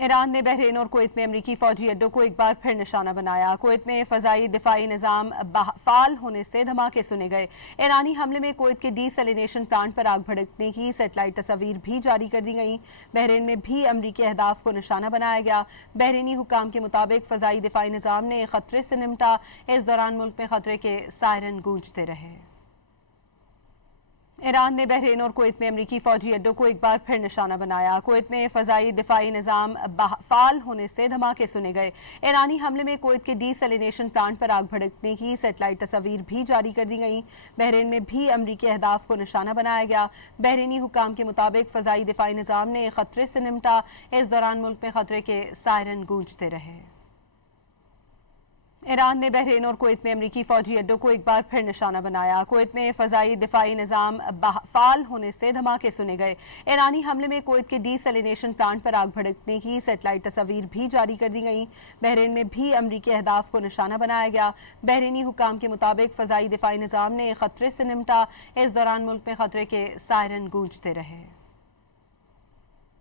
Iran ने Bahrain और Kuwait में अमरीकी फौजी अड्डों को एक बार फिर निशाना बनाया। कुवैत में फ़ज़ाई दिफाई निज़ाम फ़ाल होने से धमाके सुने गए। ईरानी हमले में कुवैत के डीसैलिनेशन प्लांट पर आग भड़कने की सैटेलाइट तस्वीर भी जारी कर दी गई। बहरीन में भी अमरीकी अहदाफ को निशाना बनाया गया। बहरीनी हुक्काम के मुताबिक फ़ज़ाई दिफाई निज़ाम ने खतरे से निमटा। इस दौरान मुल्क में खतरे के सायरन गूंजते रहे। ईरान ने बहरीन और कुवैत में अमरीकी फौजी अड्डों को एक बार फिर निशाना बनाया। कुवैत में फ़ज़ाई दिफाई निज़ाम फ़ाल होने से धमाके सुने गए। ईरानी हमले में कुवैत के डीसैलिनेशन प्लांट पर आग भड़कने की सैटेलाइट तस्वीर भी जारी कर दी गई। बहरीन में भी अमरीकी अहदाफ को निशाना बनाया गया। बहरीनी हुक्काम के मुताबिक फ़ज़ाई दिफाई निज़ाम ने खतरे से निमटा। इस दौरान मुल्क में खतरे के सायरन गूंजते रहे। ईरान ने बहरीन और कुवैत में अमरीकी फौजी अड्डों को एक बार फिर निशाना बनाया। कुवैत में फ़ज़ाई दिफाई निज़ाम फ़ाल होने से धमाके सुने गए। ईरानी हमले में कुवैत के डीसैलिनेशन प्लांट पर आग भड़कने की सैटेलाइट तस्वीर भी जारी कर दी गई। बहरीन में भी अमरीकी अहदाफ को निशाना बनाया गया। बहरीनी हुक्काम के मुताबिक फ़ज़ाई दिफाई निज़ाम ने खतरे से निमटा। इस दौरान मुल्क में खतरे के सायरन गूंजते रहे।